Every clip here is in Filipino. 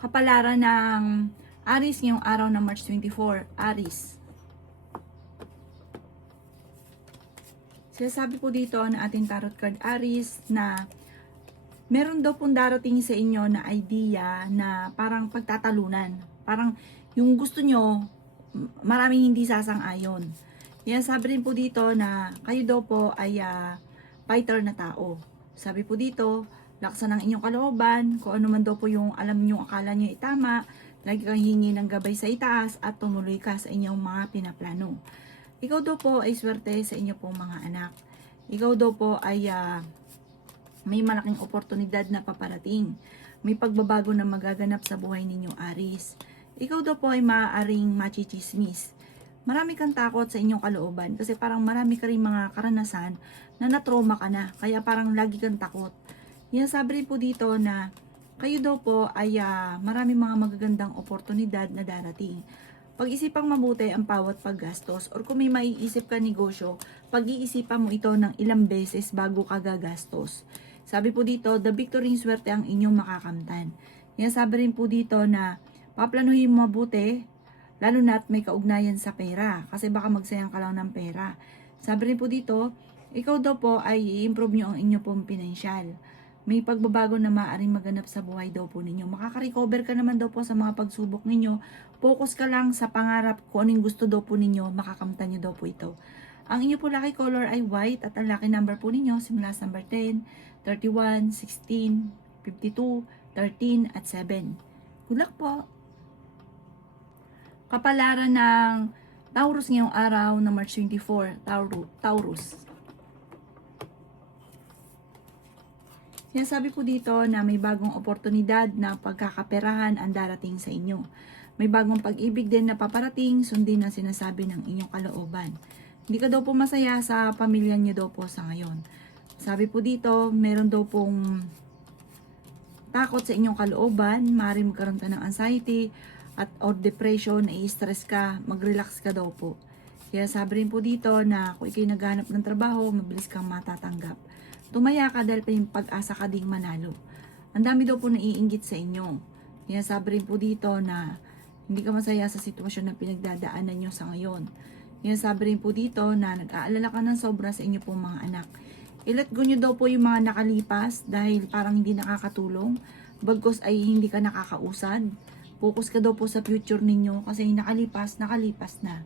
Kapalaran ng Aries ngayong araw ng March 24. Aries. Sinasabi po dito ng ating tarot card Aries na meron daw pong darating sa inyo na idea na parang pagtatalunan. Parang yung gusto nyo, maraming hindi sasang-ayon. Yan, sabi rin po dito na kayo daw po ay fighter na tao. Sabi po dito, laksan ang inyong kalooban, kung ano man daw po yung alam nyo, akala nyo itama, lagi kang hingi ng gabay sa itaas at tumuloy ka sa inyong mga pinaplano. Ikaw daw po ay swerte sa inyo pong mga anak. Ikaw daw po ay may malaking oportunidad na paparating. May pagbabago na magaganap sa buhay ninyong Aries. Ikaw daw po ay maaaring machichismis. Marami kang takot sa inyong kalooban kasi parang marami ka rin mga karanasan na natrauma ka na. Kaya parang lagi kang takot. Yan, sabi rin po dito na kayo daw po ay marami mga magagandang oportunidad na darating. Pag-isipang mabuti ang bawat paggastos or kung may maiisip ka negosyo, pag-iisipan mo ito ng ilang beses bago ka gagastos. Sabi po dito, the victory swerte ang inyong makakamtan. Yan, sabi rin po dito na paplanuhin mo mabuti, lalo na't may kaugnayan sa pera kasi baka magsayang ka lang ng pera. Sabi rin po dito, ikaw daw po ay i-improve nyo ang inyo pong pinansyal. May pagbabago na maaaring maganap sa buhay daw po ninyo. Makaka-recover ka naman daw po sa mga pagsubok ninyo. Focus ka lang sa pangarap kung anong gusto daw po ninyo, makakamtan nyo daw po ito. Ang inyo po lucky color ay white at ang lucky number po ninyo simula sa number 10, 31, 16, 52, 13 at 7. Good luck po! Kapalaran ng Taurus ngayong araw na March 24, Taurus. Sinasabi po dito na may bagong oportunidad na pagkakaperahan ang darating sa inyo. May bagong pag-ibig din na paparating, sundin ang sinasabi ng inyong kalooban. Hindi ka daw po masaya sa pamilya niyo daw po sa ngayon. Sabi po dito, meron daw pong takot sa inyong kalooban, maaaring magkaroon ka ng anxiety, at or depression, nai-stress ka, mag-relax ka daw po. Kaya sabi rin po dito na kung ikay naghahanap ng trabaho, mabilis kang matatanggap. Tumaya ka dahil pa yung pag-asa ka ding manalo. Ang dami daw po naiinggit sa inyo. Kaya sabi rin po dito na hindi ka masaya sa sitwasyon na pinagdadaanan nyo sa ngayon. Kaya sabi rin po dito na nag-aalala ka ng sobra sa inyo pong mga anak. I-let go nyo daw po yung mga nakalipas dahil parang hindi nakakatulong. Bagkos ay hindi ka nakakausad. Focus ka daw po sa future ninyo kasi nakalipas na.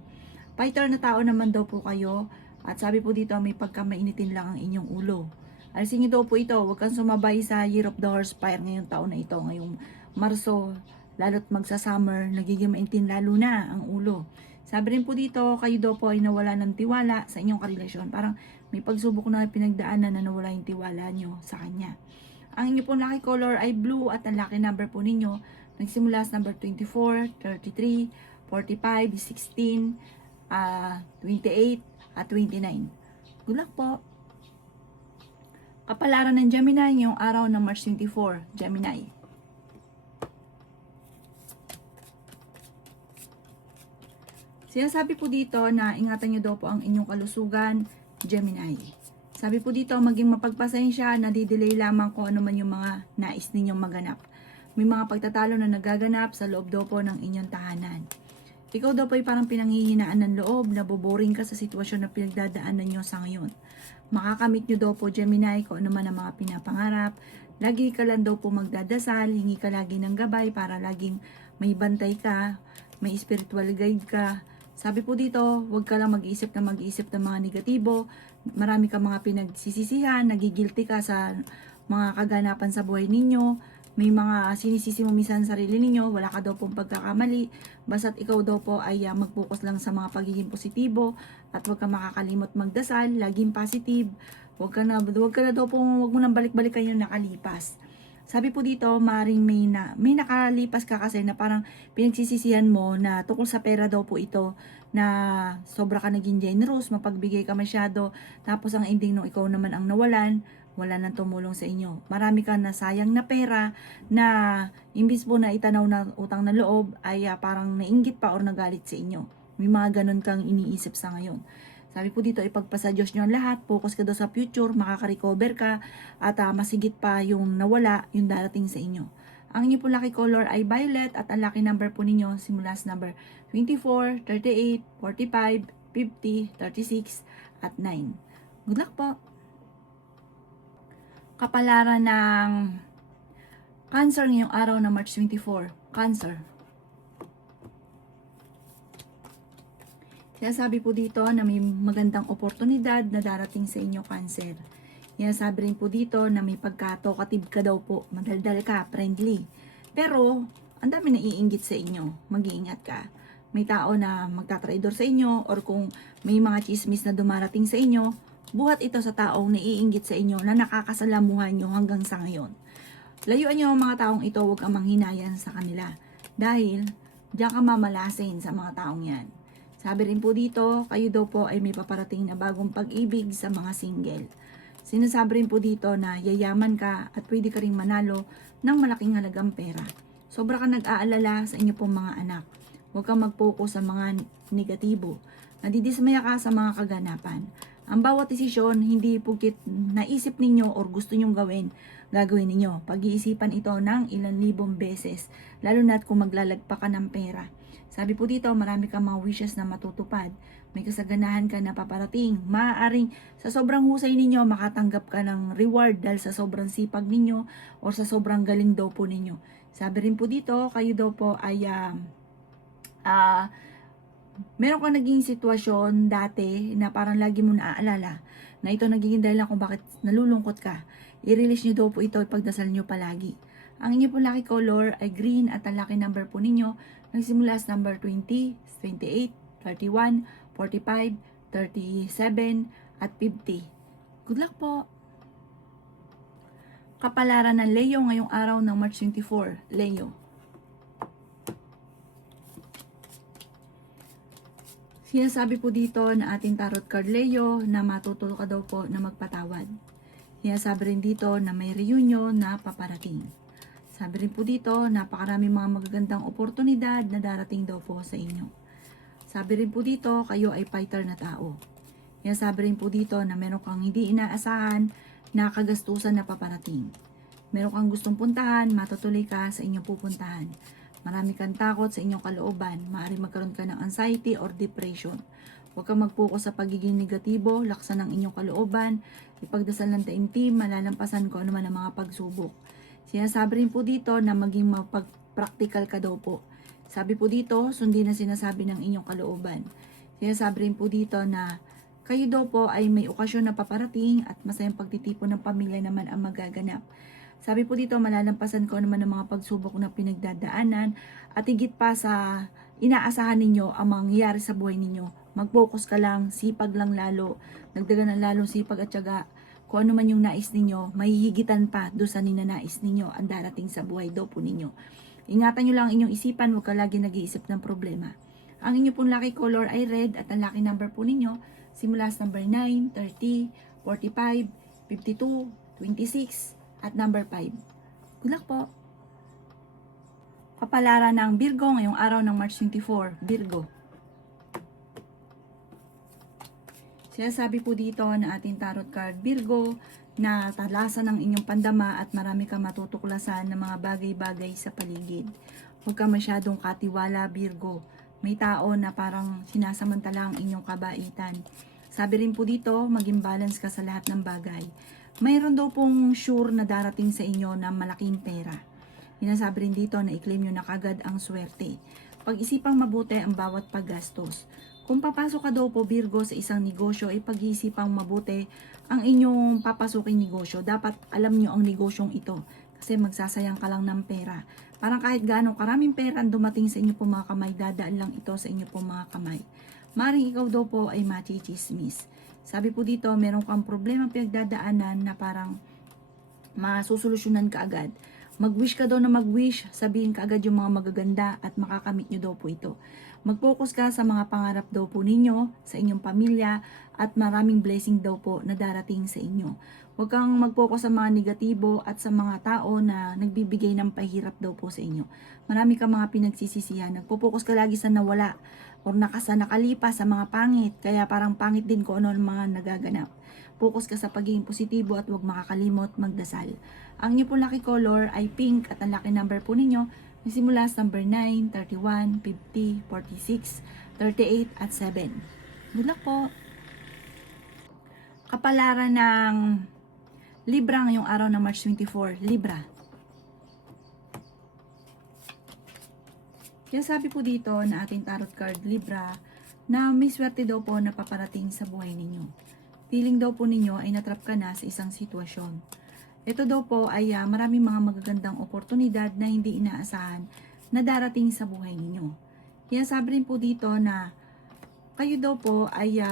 Fighter na tao naman daw po kayo at sabi po dito may pagkamainitin lang ang inyong ulo. Alisin nyo daw po ito, huwag kang sumabay sa Year of the Horse Fire ngayong taon na ito, ngayong Marso, lalo't magsa-summer, nagiging maintin lalo na ang ulo. Sabi rin po dito, kayo daw po ay nawala ng tiwala sa inyong karelasyon. Parang may pagsubok na pinagdaanan na nawala yung tiwala nyo sa kanya. Ang inyo pong lucky color ay blue at ang lucky number po ninyo nagsimula sa number 24, 33, 45, 16, 28 at 29. Good luck po! Kapalaran ng Gemini ngayong araw ng March 24, Gemini. Sinasabi po dito na ingatan nyo daw po ang inyong kalusugan, Gemini. Sabi po dito, maging mapagpasensya, nadidelay lamang kung ano man yung mga nais ninyong maganap. May mga pagtatalo na nagaganap sa loob daw po ng inyong tahanan. Ikaw daw po ay parang pinanghihinaan ng loob, naboboring ka sa sitwasyon na pinagdadaanan nyo sa ngayon. Makakamit nyo daw po, Gemini, kung ano man ang mga pinapangarap. Lagi ka lang daw po magdadasal, hingi ka lagi ng gabay para laging may bantay ka, may spiritual guide ka. Sabi po dito, huwag ka lang mag-iisip ng mga negatibo. Marami ka mga pinagsisisihan, nagigilty ka sa mga kaganapan sa buhay ninyo. May mga sinisisi mo minsan sa sarili ninyo, wala ka daw pong pagkakamali. Basta't ikaw daw po ay mag-focus lang sa mga pagiging positibo at huwag ka makakalimot magdasal, laging positive. Huwag mo nang balik-balikan yung nakalipas. Sabi po dito, maring may nakalipas ka kasi na parang pinagsisisihan mo na tungkol sa pera daw po ito na sobra ka naging generous, mapagbigay ka masyado, tapos ang ending nung ikaw naman ang nawalan, wala nang tumulong sa inyo. Marami kang nasayang na pera na imbis po na itanaw na utang na loob ay parang nainggit pa or nagalit sa inyo. May mga ganun kang iniisip sa ngayon. Sabi po dito, ipagpasa Diyos nyo ang lahat, focus ka daw sa future, makaka-recover ka, at masigit pa yung nawala, yung darating sa inyo. Ang inyo po lucky color ay violet at ang lucky number po ninyo simula sa number 24, 38, 45, 50, 36 at 9. Good luck po! Kapalaran ng Cancer ngayong araw na March 24. Cancer. Sinasabi po dito na may magandang oportunidad na darating sa inyo, Cancer. Sinasabi rin po dito na may pagka-talkative ka daw po, madaldal ka, friendly. Pero, ang dami na iinggit sa inyo, mag-iingat ka. May tao na magtatraidor sa inyo or kung may mga chismis na dumarating sa inyo, buhat ito sa taong naiinggit sa inyo na nakakasalamuhan nyo hanggang sa ngayon. Layuan nyo ang mga taong ito, huwag kang manghinayan sa kanila. Dahil, diyan ka mamalasin sa mga taong yan. Sabi rin po dito, kayo daw po ay may paparating na bagong pag-ibig sa mga single. Sinasabi rin po dito na yayaman ka at pwede ka rin manalo ng malaking halagang pera. Sobra ka nag-aalala sa inyo pong mga anak. Huwag kang mag-focus sa mga negatibo. Nadidismaya ka sa mga kaganapan. Ang bawat desisyon, hindi pugit naisip ninyo or gusto nyong gagawin ninyo. Pag-iisipan ito ng ilang libong beses, lalo na kung maglalagpa ka ng pera. Sabi po dito, marami kang mga wishes na matutupad. May kasaganahan ka na paparating. Maaaring sa sobrang husay ninyo, makatanggap ka ng reward dahil sa sobrang sipag ninyo o sa sobrang galing daw po ninyo. Sabi rin po dito, kayo daw po ay meron kang naging sitwasyon dati na parang lagi mo naaalala na ito nagiging dahilan kung bakit nalulungkot ka. I-release nyo daw po ito, ipagdasal nyo palagi. Ang inyo po lucky color ay green at ang lucky number po ninyo nagsimula sa number 20, 28, 31, 45, 37, at 50. Good luck po! Kapalaran ng Leo ngayong araw ng March 24. Leo. Sinasabi po dito na ating tarot card Leo na matutulog ka daw po na magpatawad. Sinasabi rin dito na may reunion na paparating. Sabi rin po dito, napakarami mga magagandang oportunidad na darating daw po sa inyo. Sabi rin po dito, kayo ay fighter na tao. Sinasabi rin po dito na meron kang hindi inaasahan na kagastusan na paparating. Meron kang gustong puntahan, matutuloy ka sa inyong pupuntahan. Marami kang takot sa inyong kalooban. Maaaring magkaroon ka ng anxiety or depression. Huwag kang mag-focus sa pagiging negatibo, laksan ang inyong kalooban, ipagdasal ng taimtim, malalampasan ko ano man ang mga pagsubok. Sinasabi rin po dito na maging mapag-practical ka daw po. Sabi po dito, sundin na sinasabi ng inyong kalooban. Sinasabi rin po dito na kayo daw po ay may okasyon na paparating at masayang pagtitipon ng pamilya naman ang magaganap. Sabi po dito, malalampasan ko naman ang mga pagsubok na pinagdadaanan at higit pa sa inaasahan ninyo ang mangyayari sa buhay ninyo. Mag-focus ka lang, sipag lang lalo, nagdagan ng lalong sipag at tiyaga. Kung ano man yung nais ninyo, mahihigitan pa doon sa ninanais ninyo ang darating sa buhay daw po ninyo. Ingatan nyo lang ang inyong isipan, huwag ka lagi nag-iisip ng problema. Ang inyo pong lucky color ay red at ang lucky number po ninyo simula sa number 9, 30, 45, 52, 26 at number 5. Good luck po! Kapalaran ng Virgo ngayong araw ng March 24. Virgo. Sinasabi po dito na ating tarot card Virgo na talasan ng inyong pandama at marami kang matutuklasan ng mga bagay-bagay sa paligid. Huwag ka masyadong katiwala, Virgo. May tao na parang sinasamantala ang inyong kabaitan. Sabi rin po dito, maging balance ka sa lahat ng bagay. Mayroon daw pong sure na darating sa inyo na malaking pera. Sinasabi rin dito na i-claim nyo na kagad ang swerte. Pag-isipang mabuti ang bawat paggastos. Kung papasok ka daw po Virgo sa isang negosyo, ay pag-iisipang mabuti ang inyong papasuking negosyo. Dapat alam nyo ang negosyong ito kasi magsasayang ka lang ng pera. Parang kahit gaano karaming pera ang dumating sa inyo po mga kamay, dadaan lang ito sa inyo po mga kamay. Maring ikaw daw po ay machichismis. Sabi po dito, meron kang problema pinagdadaanan na parang masusolusyonan ka agad. Mag-wish ka daw na mag-wish, sabihin ka agad yung mga magaganda at makakamit nyo daw po ito. Mag-focus ka sa mga pangarap daw po ninyo, sa inyong pamilya, at maraming blessing daw po na darating sa inyo. Huwag kang mag-focus sa mga negatibo at sa mga tao na nagbibigay ng pahirap daw po sa inyo. Marami kang mga pinagsisisihan. Nagpo-focus ka lagi sa nawala or nakalipas sa mga pangit. Kaya parang pangit din kung ano ang mga nagaganap. Focus ka sa pagiging positibo at huwag makakalimot magdasal. Ang inyo po lucky color ay pink at ang lucky number po ninyo ay simula sa number 9, 31, 50, 46, 38 at 7. Good luck po! Kapalaran ng Libra ngayong araw ng March 24, Libra. Kaya sabi po dito na ating tarot card, Libra, na may swerte daw po na paparating sa buhay ninyo. Feeling daw po ninyo ay natrap ka na sa isang sitwasyon. Ito daw po ay maraming mga magagandang oportunidad na hindi inaasahan na darating sa buhay ninyo. Kaya sabi rin po dito na kayo daw po ay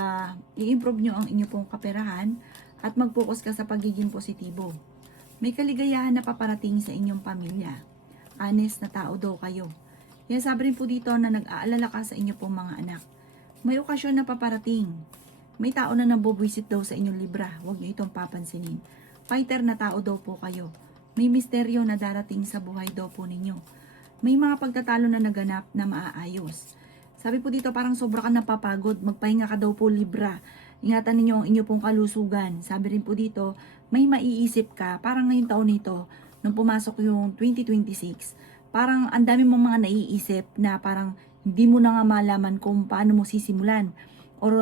i-improve nyo ang inyo pong kaperahan at mag-focus ka sa pagiging positibo. May kaligayahan na paparating sa inyong pamilya. Honest na tao daw kayo. Kaya sabi rin po dito na nag-aalala ka sa inyo pong mga anak. May okasyon na paparating. May tao na nabubwisit daw sa inyong Libra. Huwag nyo itong papansinin. Fighter na tao daw po kayo. May misteryo na darating sa buhay daw po ninyo. May mga pagtatalo na naganap na maaayos. Sabi po dito parang sobra ka napapagod. Magpahinga ka daw po Libra. Ingatan ninyo ang inyo pong kalusugan. Sabi rin po dito, may maiisip ka. Parang ngayong taon nito, nung pumasok yung 2026, parang ang dami mong mga naiisip na parang hindi mo na nga malaman kung paano mo sisimulan. Or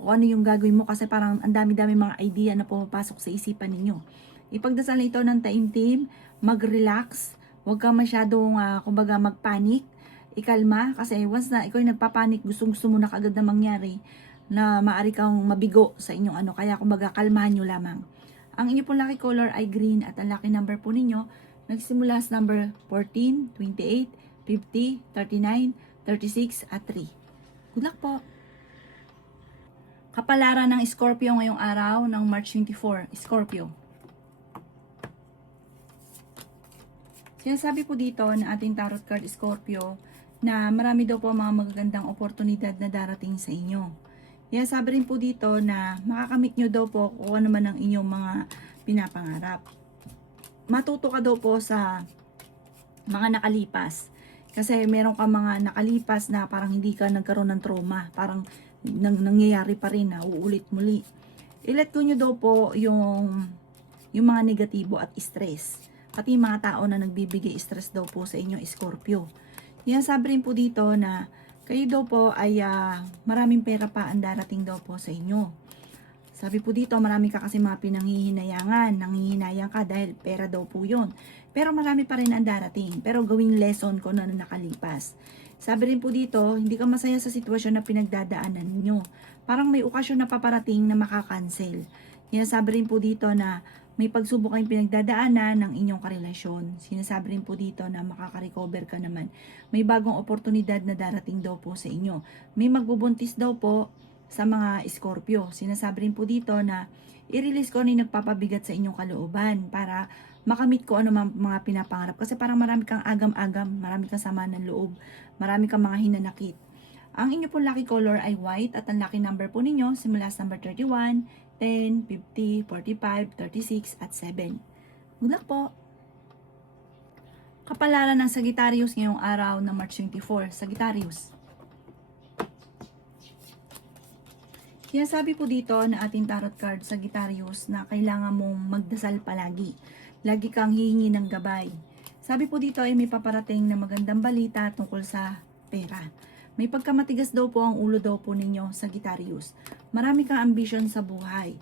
kung ano yung gagawin mo kasi parang ang dami-dami mga idea na pumapasok sa isipan ninyo. Ipagdasal na ito ng taimtim, mag-relax, huwag ka masyadong kumbaga magpanik, ikalma kasi once na ikaw ay nagpapanik, gusto mo na kagad na mangyari na maaari kang mabigo sa inyong ano. Kaya kumbaga kalmahan nyo lamang. Ang inyo pong lucky color ay green at ang lucky number po ninyo nagsimula sa number 14, 28, 50, 39, 36 at 3. Good luck po! Kapalaran ng Scorpio ngayong araw ng March 24, Scorpio. Sinasabi po dito na ating tarot card Scorpio na marami daw po mga magagandang oportunidad na darating sa inyo. Kaya sabi rin po dito na makakamit nyo daw po kung ano man ang inyong mga pinapangarap. Matuto ka daw po sa mga nakalipas. Kasi meron ka mga nakalipas na parang hindi ka nagkaroon ng trauma. Parang nangyayari pa rin na uulit muli. I-let go nyo daw po yung mga negatibo at stress. Pati yung mga tao na nagbibigay stress daw po sa inyo, Scorpio. Yan sabi rin po dito na kayo daw po ay maraming pera pa ang darating daw po sa inyo. Sabi po dito, marami ka kasi mga pinanghihinayangan, nanghihinayang ka dahil pera daw po yun. Pero marami pa rin ang darating, pero gawing lesson ko na nakalipas. Sabi rin po dito, hindi ka masaya sa sitwasyon na pinagdadaanan ninyo. Parang may okasyon na paparating na makakancel. Yan sabi rin po dito na may pagsubok kayong pinagdadaanan ng inyong karelasyon. Sinasabi rin po dito na makaka-recover ka naman. May bagong oportunidad na darating daw po sa inyo. May magbubuntis daw po sa mga Scorpio. Sinasabi rin po dito na i-release ko ano yung nagpapabigat sa inyong kalooban para makamit ko ano mga pinapangarap. Kasi parang marami kang agam-agam, marami kang sama ng loob, marami kang mga hinanakit. Ang inyo pong lucky color ay white at ang lucky number po ninyo simula sa number 31, 10, 50, 45, 36 at 7. Good luck po! Kapalaran ng Sagittarius ngayong araw ng March 24, Sagittarius. Sinasabi po dito na ating tarot card Sagittarius na kailangan mong magdasal palagi. Lagi kang hihingi ng gabay. Sabi po dito ay may paparating na magandang balita tungkol sa pera. May pagkamatigas daw po ang ulo daw po ninyo, Sagittarius. Marami kang ambisyon sa buhay.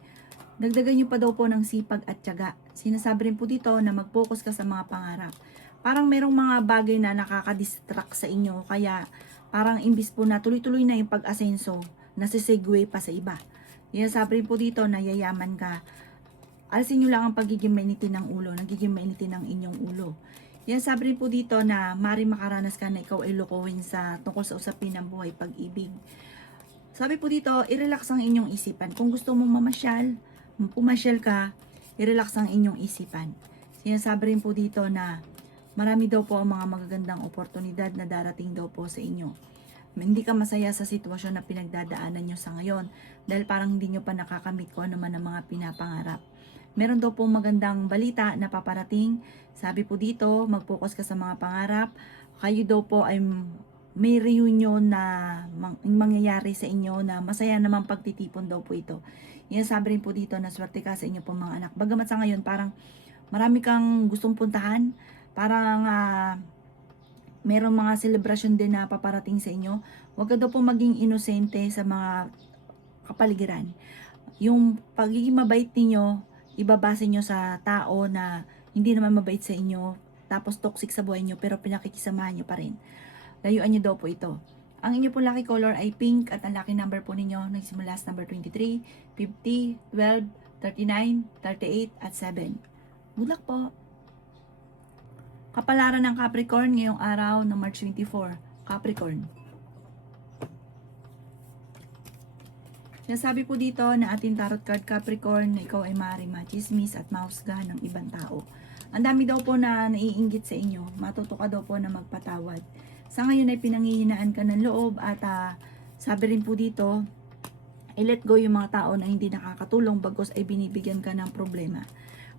Dagdagan nyo pa daw po ng sipag at tiyaga. Sinasabi rin po dito na mag-focus ka sa mga pangarap. Parang merong mga bagay na nakaka-distract sa inyo. Kaya parang imbis po na tuloy-tuloy na yung pag-asenso, nasisegue pa sa iba. Yan sabi rin po dito na yayaman ka. Alisin nyo lang ang pagiging mainitin ng ulo, nagiging mainitin ng inyong ulo. Yan sabi rin po dito na mari makaranas ka na ikaw ay lokohin sa tungkol sa usapin ng buhay pag-ibig. Sabi po dito, i-relax ang inyong isipan. Kung gusto mong mamasyal, pumasyal ka, i-relax ang inyong isipan. Sinasabi rin po dito na marami daw po ang mga magagandang oportunidad na darating daw po sa inyo. hindi ka masaya sa sitwasyon na pinagdadaanan nyo sa ngayon dahil parang hindi nyo pa nakakamit ko ano man ang mga pinapangarap. Meron daw pong magandang balita na paparating. Sabi po dito, mag-focus ka sa mga pangarap. Kayo daw po ay may reunion na mangyayari sa inyo na masaya naman pagtitipon daw po ito. Yan sabi rin po dito na swerte ka sa inyo pong mga anak. Bagamat sa ngayon parang marami kang gustong puntahan, parang merong mga celebration din na paparating sa inyo. Huwag ka daw po maging inosente sa mga kapaligiran. Yung pagiging mabait ninyo, ibabase nyo sa tao na hindi naman mabait sa inyo, tapos toxic sa buhay nyo, pero pinakikisamahan nyo pa rin. Layuan nyo daw po ito. Ang inyo po lucky color ay pink at ang lucky number po ninyo nagsimula sa number 23, 50, 12, 39, 38 at 7. Good luck po! Kapalaran ng Capricorn ngayong araw ng March 24. Capricorn. Sinasabi po dito na ating tarot card Capricorn na ikaw ay maaaring machismis at mahusgahan ng ibang tao. Ang dami daw po na naiinggit sa inyo. Matuto ka daw po na magpatawad. Sa ngayon ay pinanghihinaan ka ng loob at sabi rin po dito, i-let go yung mga tao na hindi nakakatulong bagos ay binibigyan ka ng problema.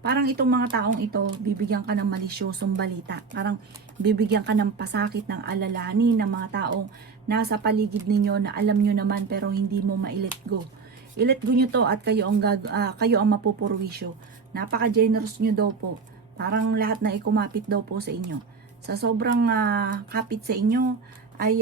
Parang itong mga taong ito, bibigyan ka ng malisyosong balita. Parang bibigyan ka ng pasakit, ng alalahanin ng mga taong nasa paligid ninyo na alam nyo naman pero hindi mo ma-let go. I-let go nyo to at kayo ang mapupurwisyo. Napaka-generous nyo daw po. Parang lahat na ikumapit daw po sa inyo. Sa sobrang kapit sa inyo ay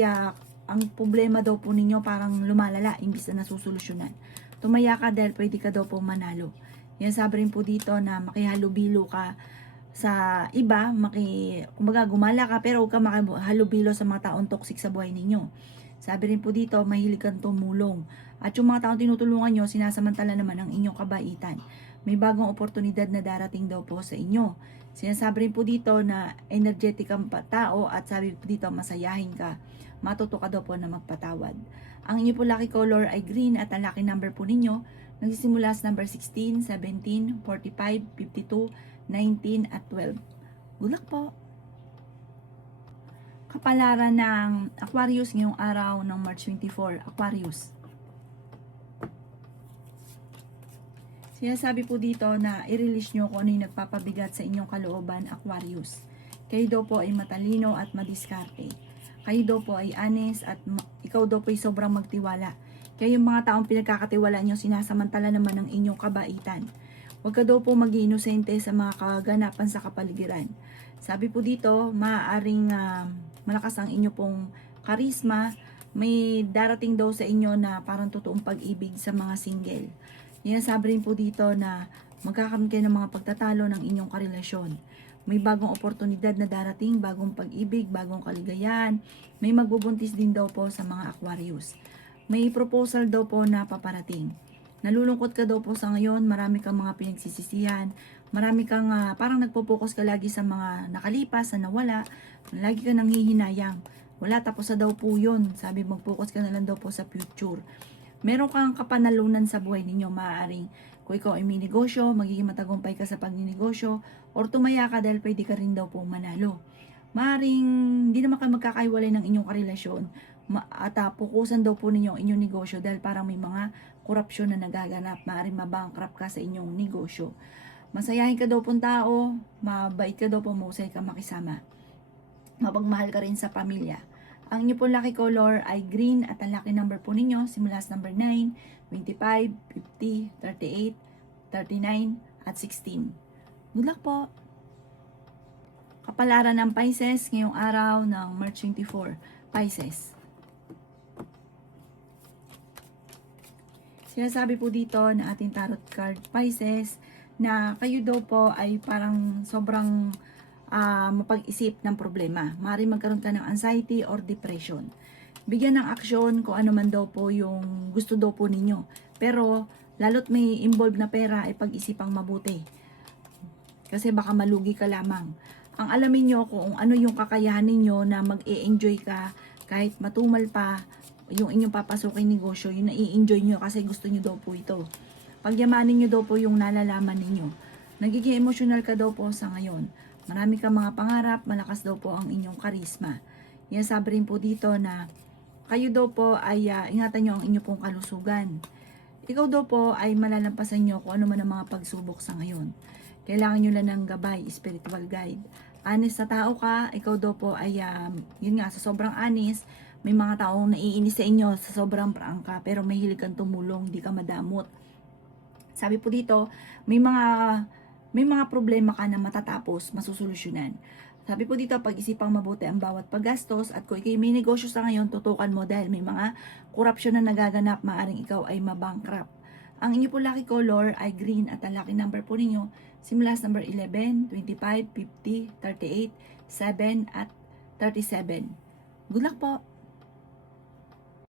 ang problema daw po ninyo parang lumalala imbis na nasusolusyonan. Tumaya ka dahil pwede ka daw po manalo. Yan sabi rin po dito na makihalubilo ka sa iba, kumbaga gumala ka pero huwag ka makihalubilo sa mga taong toxic sa buhay ninyo. Sabi rin po dito, mahilig kang tumulong. At yung mga taong tinutulungan nyo, sinasamantala naman ang inyong kabaitan. May bagong oportunidad na darating daw po sa inyo. Sinasabi rin po dito na energetic kang tao at sabi po dito masayahin ka. Matuto ka daw po na magpatawad. Ang inyo po lucky color ay green at ang lucky number po ninyo nagsisimula sa number 16, 17, 45, 52, 19 at 12. Good luck po! Kapalaran ng Aquarius ngayong araw ng March 24. Aquarius. Sinasabi po dito na i-release nyo kung ano yung nagpapabigat sa inyong kalooban, Aquarius. Kayo daw po ay matalino at madiskarte. Kayo daw po ay honest at ikaw daw po ay sobrang magtiwala. Kaya yung mga taong pinagkakatiwala nyo, sinasamantala naman ng inyong kabaitan. Huwag ka daw po mag-iinosente sa mga kaganapan sa kapaligiran. Sabi po dito, maaaring malakas ang inyo pong karisma. May darating daw sa inyo na parang totoong pag-ibig sa mga single. Yan sabi rin po dito na magkakaroon kayo ng mga pagtatalo ng inyong karelasyon. May bagong oportunidad na darating, bagong pag-ibig, bagong kaligayahan. May magbubuntis din daw po sa mga Aquarius. May proposal daw po na paparating. Nalulungkot ka daw po sa ngayon, marami kang mga pinagsisisihan, marami kang parang nagpo-focus ka lagi sa mga nakalipas, na nawala, lagi ka nang hihinayang. Wala, tapos na daw po yun. Sabi, mag-focus ka na lang daw po sa future. Meron kang kapanalunan sa buhay ninyo, maaaring kung ikaw ay may negosyo, magiging matagumpay ka sa pagninegosyo, or tumaya ka dahil pwede ka rin daw po manalo. Maaaring hindi naman kayo magkakaiwalay ng inyong karelasyon, at pukusan daw po ninyo ang inyong negosyo dahil parang may mga korupsyon na nagaganap, maaaring mabankrupt ka sa inyong negosyo. Masayahin ka daw pong tao, mabait ka daw po, mahusay ka makisama. Mapagmahal ka rin sa pamilya. Ang inyo po lucky color ay green at ang lucky number po ninyo simula sa number 9, 25, 50, 38, 39 at 16. Good luck po! Kapalaran ng Pisces ngayong araw ng March 24. Pisces. Sinasabi po dito na ating tarot card Pisces na kayo daw po ay parang sobrang mapag-isip ng problema. Maaaring magkaroon ka ng anxiety or depression. Bigyan ng aksyon kung ano man daw po yung gusto daw po ninyo. Pero lalo't may involved na pera ay pag-isipang mabuti. Kasi baka malugi ka lamang. Ang alamin nyo kung ano yung kakayahan ninyo na mag-e-enjoy ka kahit matumal pa yung inyong papasukin negosyo, yung nai-enjoy nyo kasi gusto nyo daw po ito. Pagyamanin nyo daw po yung nalalaman ninyo. Nagiging emotional ka daw po sa ngayon. Marami kang mga pangarap, malakas daw po ang inyong karisma. Yan sabi rin po dito na kayo daw po ay ingatan nyo ang inyo pong kalusugan. Ikaw daw po ay malalampasan nyo kung ano man ang mga pagsubok sa ngayon. Kailangan nyo lang ng gabay, spiritual guide. Honest na tao ka, ikaw daw po ay, yun nga, sa sobrang honest, may mga taong naiinis sa inyo sa sobrang prangka, pero mahilig kang tumulong, hindi ka madamot. Sabi po dito, may mga problema ka na matatapos, masusolusyonan. Sabi po dito, pag-isipang mabuti ang bawat paggastos at kung ikay may negosyo sa ngayon, tutukan mo dahil may mga korupsyon na nagaganap, maaring ikaw ay mabankrupt. Ang inyo po lucky color ay green at ang lucky number po ninyo, simula sa number 11, 25, 50, 38, 7 at 37. Good luck po!